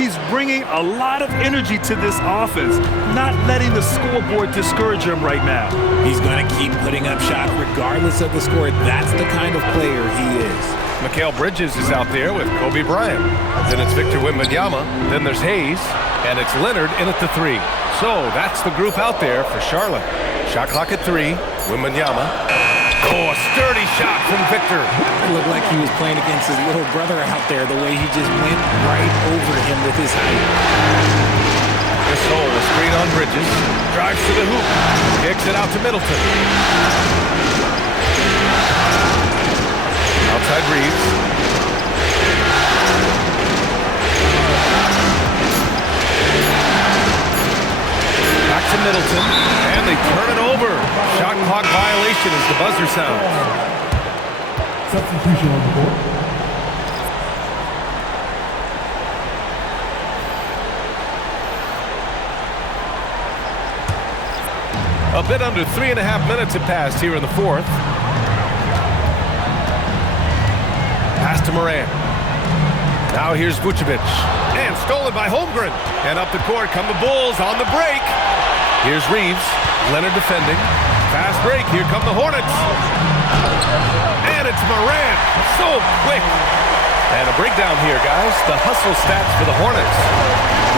He's bringing a lot of energy to this offense, not letting the scoreboard discourage him right now. He's going to keep putting up shots regardless of the score. That's the kind of player he is. Mikal Bridges is out there with Kobe Bryant. Then it's Victor Wembanyama. Then there's Hayes. And it's Leonard in at the 3. So that's the group out there for Charlotte. Shot clock at 3. Wembanyama. Oh, a sturdy shot from Victor. It looked like he was playing against his little brother out there, the way he just went right over him with his height. Gasol, a screen on Bridges. Drives to the hoop. Kicks it out to Middleton. Outside Reeves. Back to Middleton. And they turn it over. Shot clock violation as the buzzer sounds. Substitution on the board. A bit under 3.5 minutes have passed here in the 4th. Pass to Morant. Now here's Vucevic. And stolen by Holmgren. And up the court come the Bulls on the break. Here's Reeves. Leonard defending. Fast break. Here come the Hornets. And it's Morant. So quick. And a breakdown here, guys. The hustle stats for the Hornets.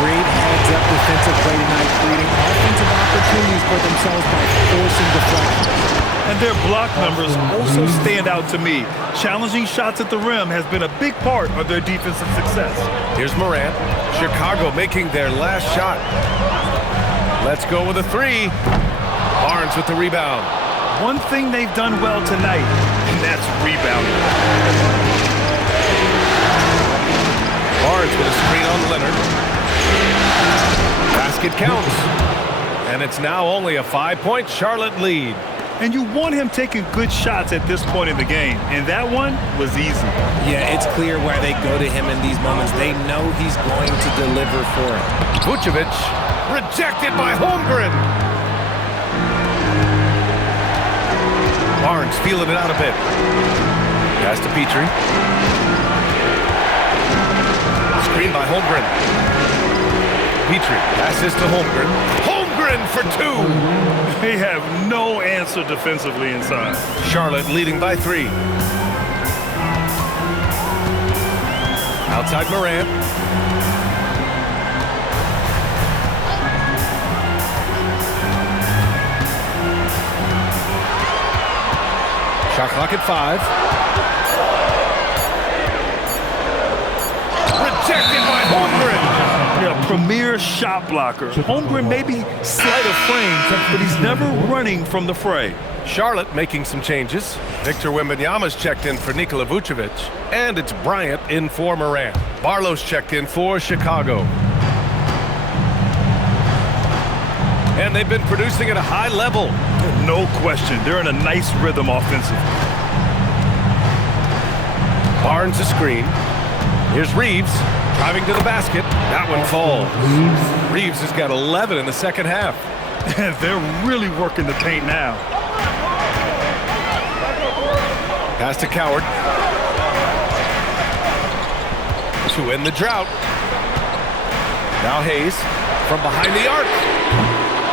Great heads-up defensive play tonight, creating offensive opportunities for themselves by forcing deflections. And their block numbers also stand out to me. Challenging shots at the rim has been a big part of their defensive success. Here's Morant. Chicago making their last shot. Let's go with a 3. Barnes with the rebound. One thing they've done well tonight, and that's rebounding. Barnes with a screen on Leonard. Basket counts. And it's now only a 5-point Charlotte lead. And you want him taking good shots at this point in the game, and that one was easy. Yeah, it's clear why they go to him in these moments. They know he's going to deliver for it. Vucevic rejected by Holmgren. Barnes feeling it out a bit. Pass to Petrie. Screen by Holmgren. Petrie passes to Holmgren. Holmgren for 2. They have no answer defensively inside. Charlotte leading by 3. Outside Morant. Shot clock at 5. Rejected by Holmgren. Yeah, premier shot blocker. Holmgren may be slight of frame, but he's never running from the fray. Charlotte making some changes. Victor Wembanyama's checked in for Nikola Vucevic. And it's Bryant in for Morant. Barlow's checked in for Chicago. And they've been producing at a high level. No question. They're in a nice rhythm offensively. Barnes a screen. Here's Reeves driving to the basket. That one falls. Reeves has got 11 in the second half. They're really working the paint now. Pass to Coward. To end the drought. Now Hayes from behind the arc.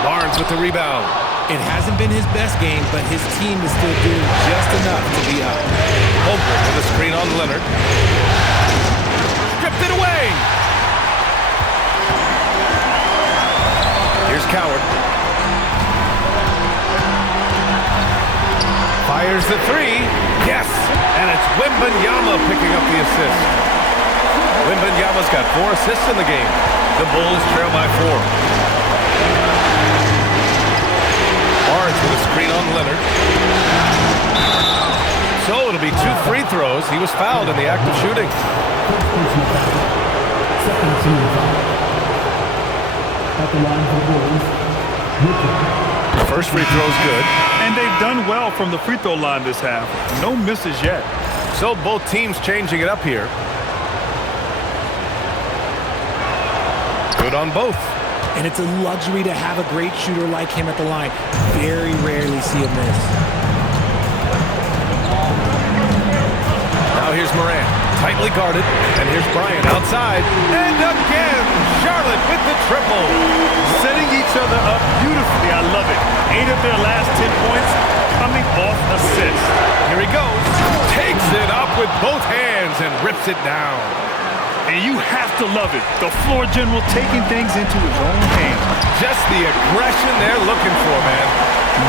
Barnes with the rebound. It hasn't been his best game, but his team is still doing just enough to be up. Holmgren with a screen on Leonard. Stripped it away. Here's Coward. Fires the 3. Yes! And it's Wembanyama picking up the assist. Wembanyama's got 4 assists in the game. The Bulls trail by 4. Barnes with a screen on Leonard. So it'll be 2 free throws. He was fouled in the act of shooting. The first free throw is good. And they've done well from the free throw line this half. No misses yet. So both teams changing it up here. Good on both. And it's a luxury to have a great shooter like him at the line. Very rarely see a miss. Now here's Morant, tightly guarded, and here's Bryant outside, and again Charlotte with the triple. Setting each other up beautifully. I love it. 8 of their last 10 points coming off assists. Here he goes. Takes it up with both hands and rips it down. And you have to love it. The floor general taking things into his own hands. Just the aggression they're looking for, man.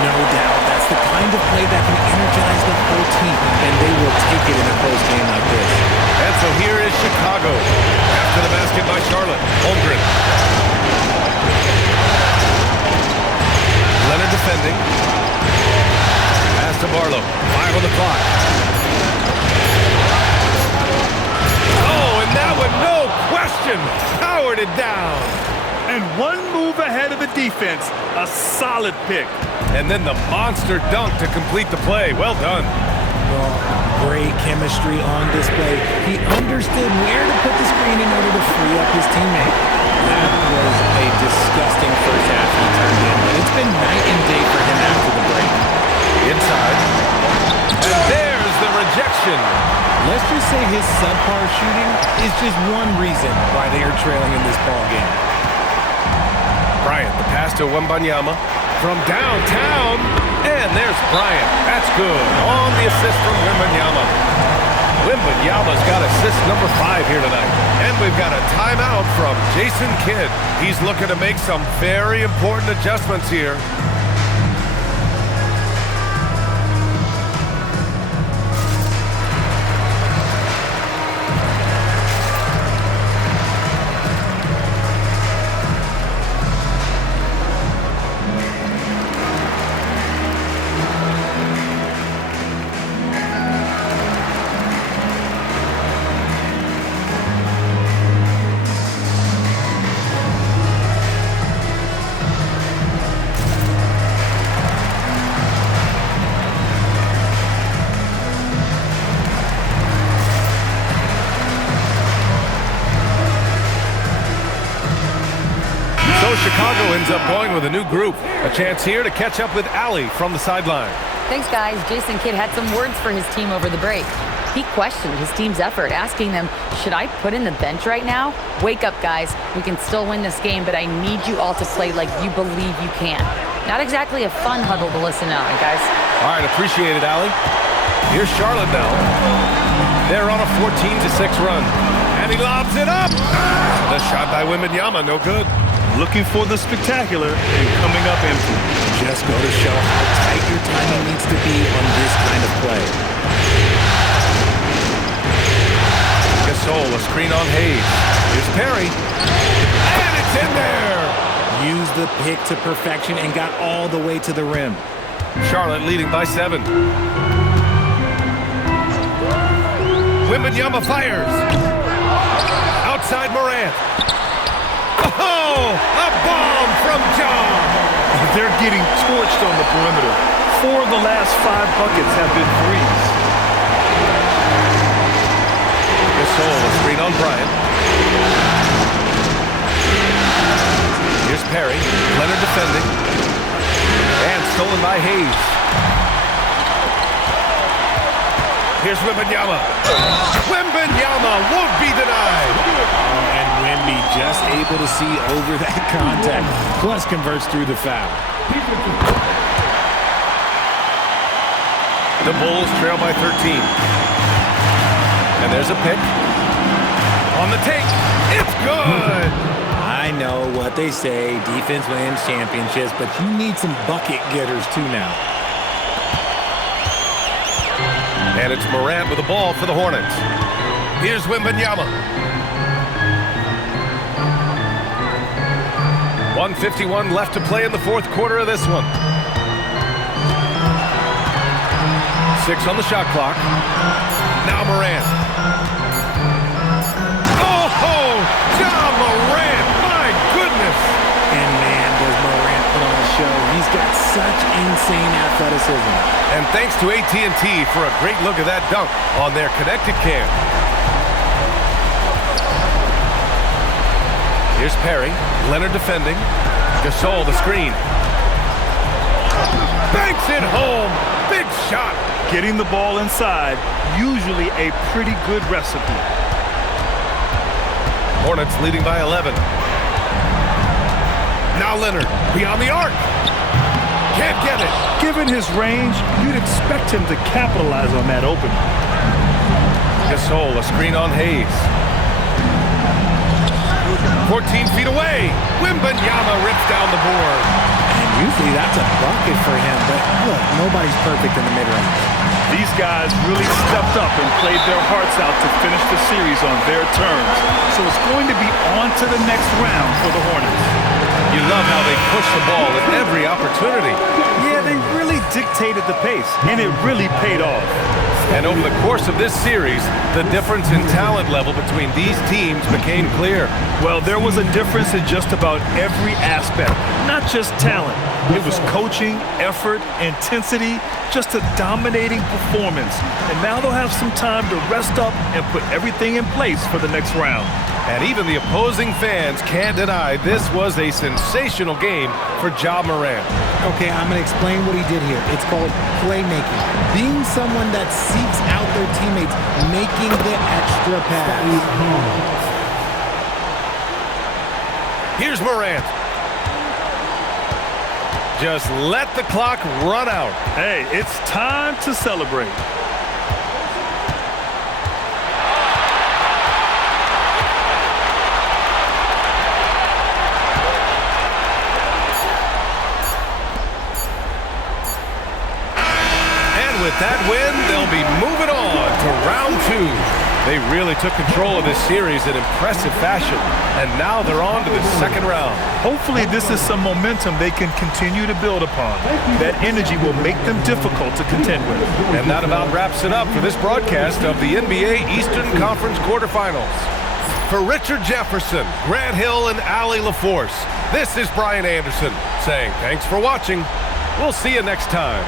No doubt. That's the kind of play that can energize the whole team, and they will take it in a close game like this. And so here is Chicago. After the basket by Charlotte. Holmgren. Leonard defending. Pass to Barlow. 5 on the clock. Oh, and that one, no question, powered it down. And one move ahead of the defense. A solid pick. And then the monster dunk to complete the play. Well done. Well, great chemistry on display. He understood where to put the screen in order to free up his teammate. That was a disgusting first half he turned in, but it's been night and day for him after the break. Inside. And there's the rejection. Let's just say his subpar shooting is just one reason why they are trailing in this ball game. Bryant, the pass to Wembanyama from downtown. And there's Bryant. That's good. On the assist from Wembanyama. Wembanyama's got assist number 5 here tonight. And we've got a timeout from Jason Kidd. He's looking to make some very important adjustments here. Chicago ends up going with a new group. A chance here to catch up with Allie from the sideline. Thanks, guys. Jason Kidd had some words for his team over the break. He questioned his team's effort, asking them, should I put in the bench right now? Wake up, guys. We can still win this game, but I need you all to play like you believe you can. Not exactly a fun huddle to listen to, guys. All right, appreciate it, Allie. Here's Charlotte now. They're on a 14-6 run. And he lobs it up. The shot by Wembanyama, no good. Looking for the spectacular and coming up empty. Just go to show how tight your timing needs to be on this kind of play. Gasol, a screen on Hayes. Here's Perry. And it's in there. Used the pick to perfection and got all the way to the rim. Charlotte leading by 7. Wembanyama fires. Outside Morant. Oh, a bomb from John. They're getting torched on the perimeter. 4 of the last 5 buckets have been threes. Gasol, a screen on Bryant. Here's Perry. Leonard defending. And stolen by Hayes. Here's Wembanyama. Wembanyama won't be denied. And Wemby just able to see over that contact, plus converts through the foul. The Bulls trail by 13. And there's a pick. On the take. It's good. I know what they say, defense wins championships, but you need some bucket getters too now. And it's Morant with the ball for the Hornets. Here's Wembanyama. 1:51 left to play in the fourth quarter of this one. 6 on the shot clock. Now Morant. Oh, John Morant, my goodness. And man, does Morant put on a show. He's got such insane athleticism. And thanks to AT&T for a great look at that dunk on their connected cam. Here's Perry. Leonard defending. Gasol the screen. Banks it home. Big shot. Getting the ball inside, usually a pretty good recipe. Hornets leading by 11. Now Leonard, beyond the arc. Can't get it. Given his range, you'd expect him to capitalize on that opening. Gasol, a screen on Hayes. 14 feet away. Wembanyama rips down the board. And usually that's a bucket for him, but look, nobody's perfect in the mid-range. These guys really stepped up and played their hearts out to finish the series on their terms. So it's going to be on to the next round for the Hornets. You love how they push the ball at every opportunity. Yeah, they really dictated the pace, and it really paid off. And over the course of this series, the difference in talent level between these teams became clear. Well, there was a difference in just about every aspect, not just talent. It was coaching, effort, intensity, just a dominating performance. And now they'll have some time to rest up and put everything in place for the next round. And even the opposing fans can't deny this was a sensational game for Ja Morant. Okay, I'm going to explain what he did here. It's called playmaking. Being someone that seeks out their teammates, making the extra pass. Here's Morant. Just let the clock run out. Hey, it's time to celebrate. And with that win, they'll be moving on to round 2. They really took control of this series in impressive fashion, and now they're on to the second round. Hopefully this is some momentum they can continue to build upon. That energy will make them difficult to contend with. And that about wraps it up for this broadcast of the NBA Eastern Conference quarterfinals. For Richard Jefferson, Grant Hill, and Allie LaForce, this is Brian Anderson saying thanks for watching. We'll see you next time.